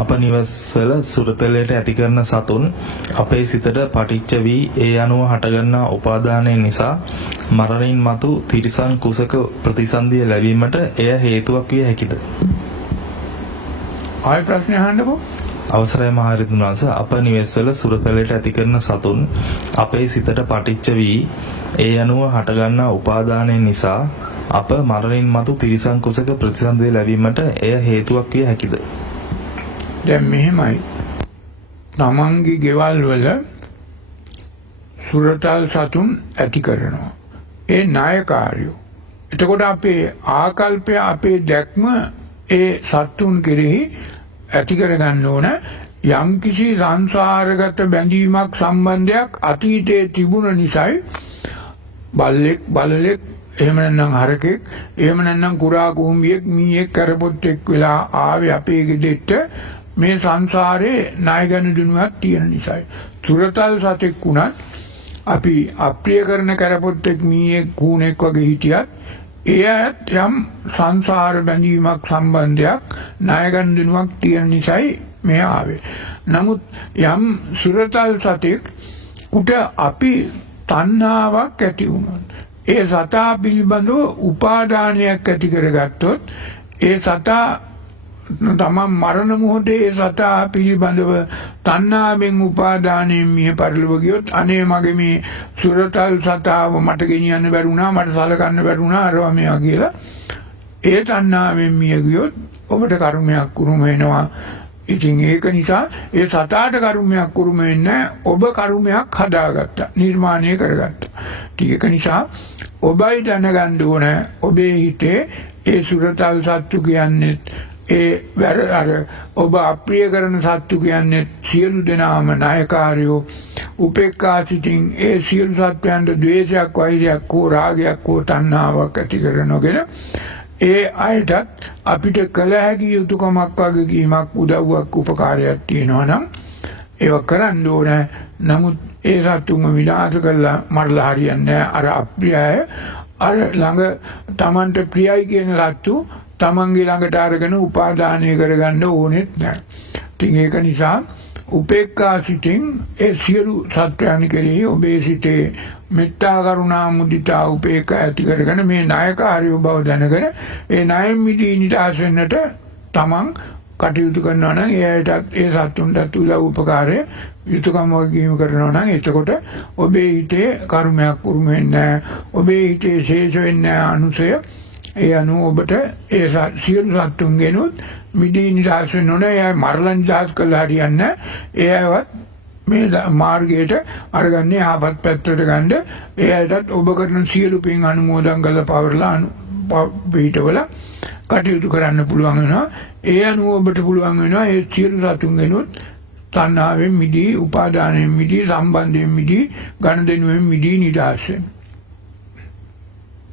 අප නිවස්වල සුරතලයට ඇති කරන සතුන් අපේ සිතට පටිච්ච වී ඒ අනුව හටගන්නා උපාදානය නිසා මරණින් මතු තිරිසන් කුසක ප්‍රතිසන්දිය ලැබීමට එය හේතුවක් විය හැකිද? ආය ප්‍රශ්න අහන්නකෝ. අවසරයි මහරජතුන් වහන්සේ, අප නිවස්වල සුරතලයට ඇති කරන සතුන් අපේ සිතට පටිච්ච වී ඒ අනුව හටගන්නා උපාදානය නිසා අප මරණින් මතු තිරිසන් කුසක ප්‍රතිසන්දිය ලැබීමට එය හේතුවක් විය හැකිද? දැන් මෙහෙමයි. තමන්ගේ ගෙවල් වල සුරතල් සතුන් ඇති කරනවා. ඒ නායකාරයෝ. එතකොට අපේ ආකල්පය, අපේ දැක්ම ඒ සතුන් කෙරෙහි ඇති කරගන්න ඕන. යම්කිසි සංසාරගත බැඳීමක් සම්බන්ධයක් අතීතයේ තිබුණ නිසායි බල්ලෙක් බලලෙක් එහෙම නැත්නම් හරකෙක් එහෙම නැත්නම් කුරා කුඹියෙක් මීයෙක් කරපොත්තෙක් වෙලා ආවේ අපේ ගෙදෙට්ට. මේ සංසාරේ ණය ගනුදෙනුවක් තියෙන නිසායි. සුරතල් සතෙක් වුණත් අපි අප්‍රිය කරන කරපොත්තෙක් මීයෙක් කූණෙක් වගේ හිටියත් එයත් යම් සංසාර බැඳීමක් සම්බන්ධයක් ණය ගනුදෙනුවක් තියෙන නිසායි මේ ආවේ. නමුත් යම් සුරතල් සතෙක් කුට අපි තණ්හාවක් ඇති වුණොත්, ඒ සතා පිළිබඳව උපාදානයක් ඇති කරගත්තොත්, ඒ සතා තමන් මරණ මොහොතේ ඒ සතා පිළිබඳව තණ්හාවෙන් උපාදානයෙන් මිය පරලොව ගියොත්, අනේ මගේ මේ සුරතල් සතාව මට ගෙනියන්න බැරුණා, මට සලකන්න බැරුණා අරවා මේවා කියලා ඒ තණ්හාවෙන් මිය ගියොත් ඔබට කර්මයක් කුරුම වෙනවා. ඉතින් ඒක නිසා ඒ සතාට කර්මයක් කුරුම වෙන්නේ, ඔබ කර්මයක් හදාගත්තා, නිර්මාණය කරගත්තා. ඒක නිසා ඔබයි දැනගන්න ඕන ඔබේ හිතේ ඒ සුරතල් සත්තු කියන්නේ අර ඔබ අප්‍රිය කරන සත්තු කියන්නේ සියලු දෙනාම නායකාරයෝ. උපේක්ඛා සිතින් ඒ සියලු සත්වයන්ට ද්වේෂයක්, වෛරයක්, හෝ රාගයක්, හෝ තණ්හාවක් ඇති කරනගෙන ඒ අයටත් අපිට කළ හැකි යුතුයකමක් වගකීමක්, උදව්වක්, උපකාරයක් තියෙනවා නම් ඒක කරන්න ඕන. නමුත් ඒ සත්තුන්ව විනාශ කළා මරලා හරියන්නේ නැහැ. අර අප්‍රියය අර ළඟ Tamanට ප්‍රියයි කියන සත්තු තමන්ගේ ළඟට අරගෙන උපාදානය කරගන්න ඕනෙත් නැහැ. ඉතින් ඒක නිසා උපේක්ඛා සිතින් ඒ සියලු සත්‍යයන් කෙරෙහි ඔබේ සිතේ මෙත්තා, කරුණා, මුදිතා, උපේක්ඛා ඇති කරගෙන මේ නායකාරයෝ බව දැනගෙන ඒ ණයෙන් මිදී නිදහස් වෙන්නට තමන් කටයුතු කරනවා නම්, එයාටත් ඒ සත්තුන්ටත් උදව් උපකාරය යුතුයකම වගකීම් කරනවා නම්, එතකොට ඔබේ හිතේ කර්මයක් උරුම වෙන්නේ නැහැ. ඔබේ හිතේ ශේෂ වෙන්නේ නැහැ අනුසය. ඒ අනුව ඔබට ඒ සියලු සත්තුන්ගෙනුත් මිදී නිදහස් වෙන්න ඕනේ. එයා මරලා නිදහස් කළා හරියන්නේ. එයාවත් මේ මාර්ගයට අරගන්නේ ආපත් පැත්තට ගන්න. එයාටත් ඔබ කරන සියලු පින් අනුමෝදන් කරලා පවර්ලා පිටවල කටයුතු කරන්න පුළුවන් වෙනවා. ඒ අනුව ඔබට පුළුවන් වෙනවා ඒ සියලු සතුන්ගෙනුත් තණ්හාවෙන් මිදී, උපාදානයෙන් මිදී, සම්බන්ධයෙන් මිදී, ගනුදෙනුවෙන් මිදී නිදහස් වෙන්න.